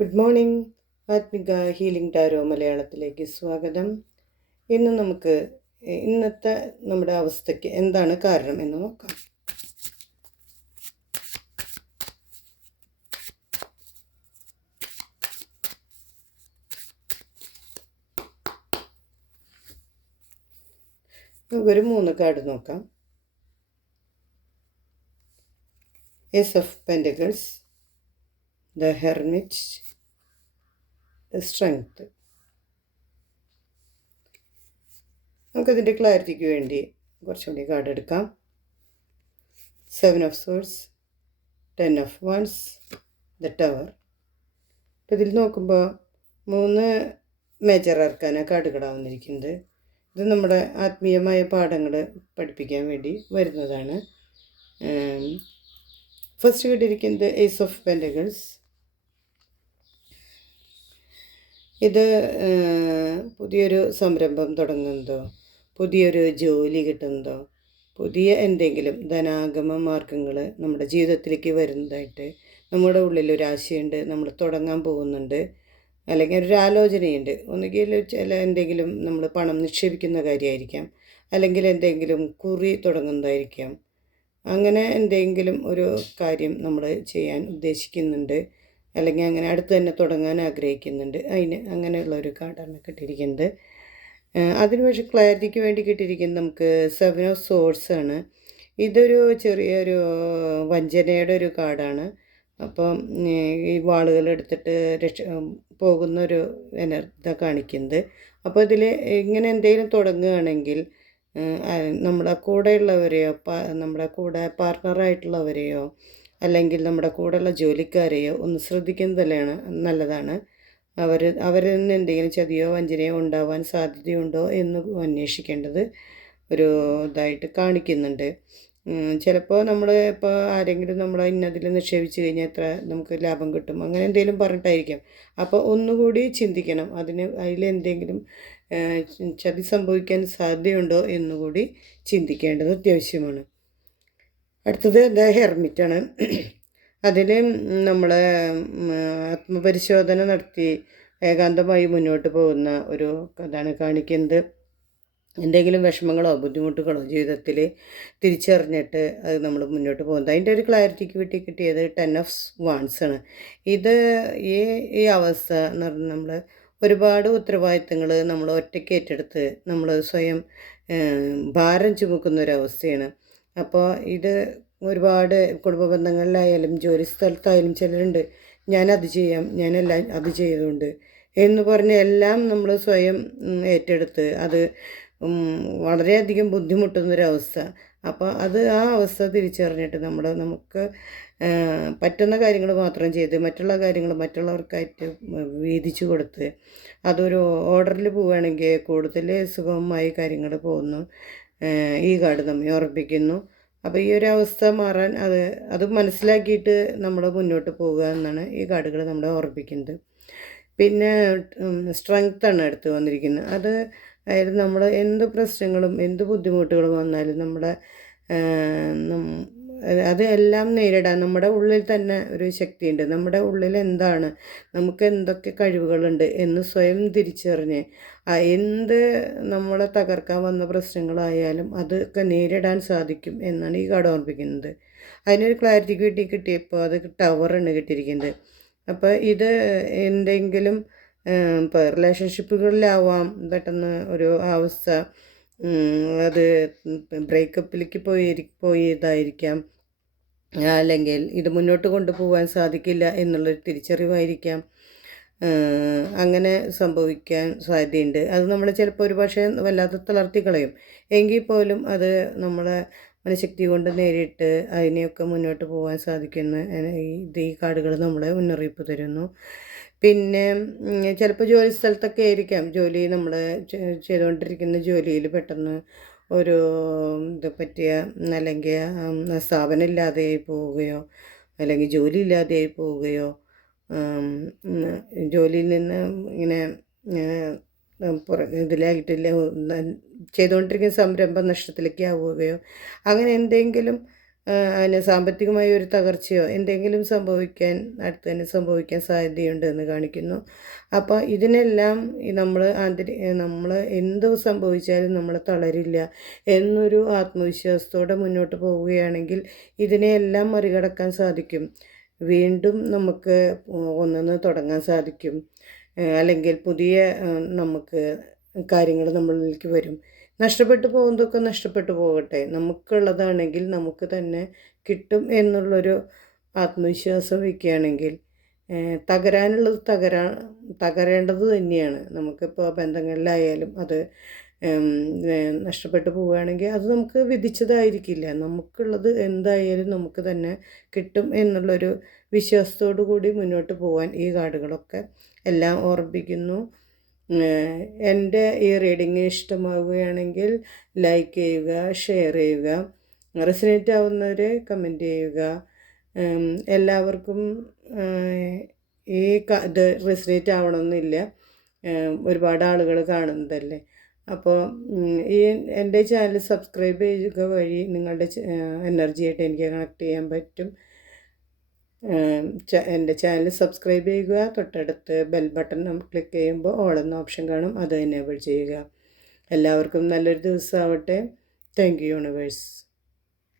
Good morning. ആത്മിക healing tarot മലയാളത്തിലേക്ക് സ്വാഗതം. ഇന്ന് നമുക്ക് ഇന്നത്തെ നമ്മുടെ അവസ്ഥയ്ക്ക് എന്താണ് കാരണം എന്ന് നോക്കാം. നമുക്കൊരു 3 കാർഡ് നോക്കാം. Ace of pentacles, the hermit, the strength. നമുക്കതിൻ്റെ ക്ലാരിറ്റിക്ക് വേണ്ടി കുറച്ചുകൂടി കാർഡ് എടുക്കാം. 7 of swords, 10 of wands, the tower. അപ്പോൾ ഇതിൽ നോക്കുമ്പോൾ 3 മേജർ ആർക്കാന കാർഡുകളാണ് വന്നിരിക്കുന്നത്. ഇത് നമ്മുടെ ആത്മീയമായ പാഠങ്ങൾ പഠിപ്പിക്കാൻ വേണ്ടി വരുന്നതാണ്. ഫസ്റ്റ് കിട്ടിയിരിക്കുന്നത് ഏസ് ഓഫ് പെൻറ്റക്കിൾസ്. ഇത് പുതിയൊരു സംരംഭം തുടങ്ങുന്നതോ, പുതിയൊരു ജോലി കിട്ടുന്നതോ, പുതിയ എന്തെങ്കിലും ധനാഗമ മാർഗങ്ങൾ നമ്മുടെ ജീവിതത്തിലേക്ക് വരുന്നതായിട്ട് നമ്മുടെ ഉള്ളിലൊരു ആശയമുണ്ട്, നമ്മൾ തുടങ്ങാൻ പോകുന്നുണ്ട്, അല്ലെങ്കിൽ ഒരു ആലോചനയുണ്ട്. ഒന്നുകിൽ ചില എന്തെങ്കിലും നമ്മൾ പണം നിക്ഷേപിക്കുന്ന കാര്യമായിരിക്കാം, അല്ലെങ്കിൽ എന്തെങ്കിലും കുറി തുടങ്ങുന്നതായിരിക്കാം. അങ്ങനെ എന്തെങ്കിലും ഒരു കാര്യം നമ്മൾ ചെയ്യാൻ ഉദ്ദേശിക്കുന്നുണ്ട്, അല്ലെങ്കിൽ അങ്ങനെ അടുത്ത് തന്നെ തുടങ്ങാൻ ആഗ്രഹിക്കുന്നുണ്ട്. അങ്ങനെയുള്ള ഒരു കാർഡാണ് കിട്ടിയിരിക്കുന്നത്. അതിന് പക്ഷേ ക്ലാരിറ്റിക്ക് വേണ്ടി കിട്ടിയിരിക്കുന്നത് നമുക്ക് 7 ഓഫ് സോർഡ്സ് ആണ്. ഇതൊരു ചെറിയൊരു വഞ്ചനയുടെ ഒരു കാർഡാണ്. അപ്പം ഈ വാളുകൾ എടുത്തിട്ട് പോകുന്നൊരു എനർജി കാണിക്കുന്നത്. അപ്പോൾ ഇതിൽ ഇങ്ങനെ എന്തെങ്കിലും തുടങ്ങുകയാണെങ്കിൽ നമ്മുടെ കൂടെയുള്ളവരെയോ നമ്മുടെ കൂടെ പാർട്ട്ണറായിട്ടുള്ളവരെയോ അല്ലെങ്കിൽ നമ്മുടെ കൂടെയുള്ള ജോലിക്കാരെയോ ഒന്ന് ശ്രദ്ധിക്കുന്നത് നല്ലതാണ്. അവരിൽ നിന്ന് എന്തെങ്കിലും ചതിയോ വഞ്ചനയോ ഉണ്ടാവാൻ സാധ്യതയുണ്ടോ എന്ന് അന്വേഷിക്കേണ്ടത് ഒരു ഇതായിട്ട് കാണിക്കുന്നുണ്ട്. ചിലപ്പോൾ നമ്മൾ ഇപ്പോൾ ആരെങ്കിലും നമ്മളെ ഇന്നതിൽ നിക്ഷേപിച്ച് കഴിഞ്ഞാൽ എത്ര നമുക്ക് ലാഭം കിട്ടും, അങ്ങനെ എന്തെങ്കിലും പറഞ്ഞിട്ടായിരിക്കും. അപ്പോൾ ഒന്നുകൂടി ചിന്തിക്കണം, അതിലെന്തെങ്കിലും ചതി സംഭവിക്കാൻ സാധ്യതയുണ്ടോ എന്നുകൂടി ചിന്തിക്കേണ്ടത് അത്യാവശ്യമാണ്. അടുത്തത് ദ ഹെർമിറ്റാണ്. അതിൽ നമ്മൾ ആത്മപരിശോധന നടത്തി ഏകാന്തമായി മുന്നോട്ട് പോകുന്ന ഒരു കഥയാണ് കാണിക്കുന്നത്. എന്തെങ്കിലും വിഷമങ്ങളോ ബുദ്ധിമുട്ടുകളോ ജീവിതത്തിൽ തിരിച്ചറിഞ്ഞിട്ട് അത് നമ്മൾ മുന്നോട്ട് പോകുന്നത്. അതിൻ്റെ ഒരു ക്ലാരിറ്റിക്ക് വേണ്ടി കിട്ടിയത് 10 ഓഫ് വൺസ് ആണ്. ഇത് ഈ അവസ്ഥ എന്ന് പറഞ്ഞാൽ നമ്മൾ ഒരുപാട് ഉത്തരവാദിത്തങ്ങൾ നമ്മൾ ഒറ്റയ്ക്ക് ഏറ്റെടുത്ത് നമ്മൾ സ്വയം ഭാരം ചുമക്കുന്ന ഒരവസ്ഥയാണ്. അപ്പോൾ ഇത് ഒരുപാട് കുടുംബ ബന്ധങ്ങളിലായാലും ജോലി സ്ഥലത്തായാലും ചിലരുണ്ട്, ഞാനത് ചെയ്യാം, ഞാനെല്ലാം അത് ചെയ്തുകൊണ്ട് എന്ന് പറഞ്ഞ് എല്ലാം നമ്മൾ സ്വയം ഏറ്റെടുത്ത് അത് വളരെയധികം ബുദ്ധിമുട്ടുന്നൊരവസ്ഥ. അപ്പോൾ ആ അവസ്ഥ തിരിച്ചറിഞ്ഞിട്ട് നമുക്ക് പറ്റുന്ന കാര്യങ്ങൾ മാത്രം ചെയ്ത് മറ്റുള്ള കാര്യങ്ങൾ മറ്റുള്ളവർക്കായിട്ട് വീതിച്ചു കൊടുത്ത് അതൊരു ഓർഡറിൽ പോവുകയാണെങ്കിൽ കൂടുതൽ സുഗമമായി കാര്യങ്ങൾ പോകുന്നു. ഈ കാർഡ് നമ്മെ ഓർമ്മിപ്പിക്കുന്നു. അപ്പോൾ ഈ ഒരു അവസ്ഥ മാറാൻ അത് മനസ്സിലാക്കിയിട്ട് നമ്മൾ മുന്നോട്ട് പോകുക എന്നാണ് ഈ കാർഡുകൾ നമ്മളെ ഓർമ്മിപ്പിക്കുന്നത്. പിന്നെ സ്ട്രെങ്ത്താണ് എടുത്ത് വന്നിരിക്കുന്നത്. അതായത് നമ്മൾ എന്ത് പ്രശ്നങ്ങളും എന്ത് ബുദ്ധിമുട്ടുകളും വന്നാലും അത് എല്ലാം നേരിടാൻ നമ്മുടെ ഉള്ളിൽ തന്നെ ഒരു ശക്തിയുണ്ട്. നമ്മുടെ ഉള്ളിൽ എന്താണ്, നമുക്ക് എന്തൊക്കെ കഴിവുകളുണ്ട് എന്ന് സ്വയം തിരിച്ചറിഞ്ഞ് എന്ത് നമ്മളെ തകർക്കാൻ വന്ന പ്രശ്നങ്ങളായാലും അതൊക്കെ നേരിടാൻ സാധിക്കും എന്നാണ് ഈ കാർഡ് ഓർമ്മിപ്പിക്കുന്നത്. അതിനൊരു ക്ലാരിറ്റിക്ക് വേണ്ടി കിട്ടിയപ്പോൾ അത് ടവറാണ് കിട്ടിയിരിക്കുന്നത്. അപ്പോൾ ഇത് എന്തെങ്കിലും ഇപ്പോൾ റിലേഷൻഷിപ്പുകളിലാവാം പെട്ടെന്ന് ഒരു അവസ്ഥ, അത് ബ്രേക്കപ്പിലേക്ക് പോയതായിരിക്കാം, അല്ലെങ്കിൽ ഇത് മുന്നോട്ട് കൊണ്ടുപോകാൻ സാധിക്കില്ല എന്നുള്ളൊരു തിരിച്ചറിവായിരിക്കാം. അങ്ങനെ സംഭവിക്കാൻ സാധ്യതയുണ്ട്. അത് നമ്മൾ ചിലപ്പോൾ ഒരു പക്ഷേ വല്ലാതെ തളർത്തി കളയും. എങ്കിൽ പോലും അത് നമ്മളെ മനഃശക്തി കൊണ്ട് നേരിട്ട് അതിനെയൊക്കെ മുന്നോട്ട് പോകാൻ സാധിക്കുന്ന ഈ കാർഡുകൾ നമ്മളെ മുന്നറിയിപ്പ് തരുന്നു. പിന്നെ ചിലപ്പോൾ ജോലി സ്ഥലത്തൊക്കെ ആയിരിക്കാം, ജോലി നമ്മൾ ചെയ്തുകൊണ്ടിരിക്കുന്ന ജോലിയിൽ പെട്ടെന്ന് ഒരു ഇത് പറ്റിയ അല്ലെങ്കിൽ സ്ഥാപനം ഇല്ലാതെയായി പോവുകയോ അല്ലെങ്കിൽ ജോലി ഇല്ലാതെയായി പോവുകയോ ജോലിയിൽ നിന്ന് ഇങ്ങനെ ഇതിലായിട്ടില്ല ചെയ്തുകൊണ്ടിരിക്കുന്ന സംരംഭം നഷ്ടത്തിലേക്ക് ആവുകയോ അങ്ങനെ എന്തെങ്കിലും അതിന് സാമ്പത്തികമായ ഒരു തകർച്ചയോ എന്തെങ്കിലും സംഭവിക്കാൻ അടുത്ത് തന്നെ സംഭവിക്കാൻ സാധ്യതയുണ്ട് എന്ന് കാണിക്കുന്നു. അപ്പോൾ ഇതിനെല്ലാം നമ്മൾ എന്ത് സംഭവിച്ചാലും നമ്മൾ തളരില്ല എന്നൊരു ആത്മവിശ്വാസത്തോടെ മുന്നോട്ട് പോവുകയാണെങ്കിൽ ഇതിനെയെല്ലാം മറികടക്കാൻ സാധിക്കും. വീണ്ടും നമുക്ക് ഒന്നിന്ന് തുടങ്ങാൻ സാധിക്കും. അല്ലെങ്കിൽ പുതിയ നമുക്ക് കാര്യങ്ങൾ നമ്മളിലേക്ക് വരും. നഷ്ടപ്പെട്ടു പോകുന്നതൊക്കെ നഷ്ടപ്പെട്ടു പോകട്ടെ, നമുക്കുള്ളതാണെങ്കിൽ നമുക്ക് തന്നെ കിട്ടും എന്നുള്ളൊരു ആത്മവിശ്വാസം വയ്ക്കുകയാണെങ്കിൽ തകരാനുള്ളത് തകരേണ്ടത് തന്നെയാണ്. നമുക്കിപ്പോൾ ബന്ധങ്ങളിലായാലും അത് നഷ്ടപ്പെട്ടു പോവുകയാണെങ്കിൽ അത് നമുക്ക് വിധിച്ചതായിരിക്കില്ല. നമുക്കുള്ളത് എന്തായാലും നമുക്ക് തന്നെ കിട്ടും എന്നുള്ളൊരു വിശ്വാസത്തോടു കൂടി മുന്നോട്ട് പോകാൻ ഈ കാർഡുകളൊക്കെ എല്ലാം ഓർമ്മിപ്പിക്കുന്നു. എൻ്റെ ഈ റീഡിങ് ഇഷ്ടമാവുകയാണെങ്കിൽ ലൈക്ക് ചെയ്യുക, ഷെയർ ചെയ്യുക, റെസനേറ്റ് ആവുന്നവർ കമൻറ്റ് ചെയ്യുക. എല്ലാവർക്കും ഇത് റെസനേറ്റ് ആവണമെന്നില്ല, ഒരുപാട് ആളുകൾ കാണുന്നതല്ലേ. അപ്പോൾ എൻ്റെ ചാനൽ സബ്സ്ക്രൈബ് ചെയ്യുക വഴി നിങ്ങളുടെ എനർജിയായിട്ട് എനിക്ക് കണക്ട് ചെയ്യാൻ പറ്റും. എൻ്റെ ചാനൽ സബ്സ്ക്രൈബ് ചെയ്യുക. തൊട്ടടുത്ത് ബെൽ ബട്ടൺ ക്ലിക്ക് ചെയ്യുമ്പോൾ ഓൾ എന്ന ഓപ്ഷൻ കാണും, അത് എനേബിൾ ചെയ്യുക. എല്ലാവർക്കും നല്ലൊരു ദിവസമാവട്ടെ. Thank you universe.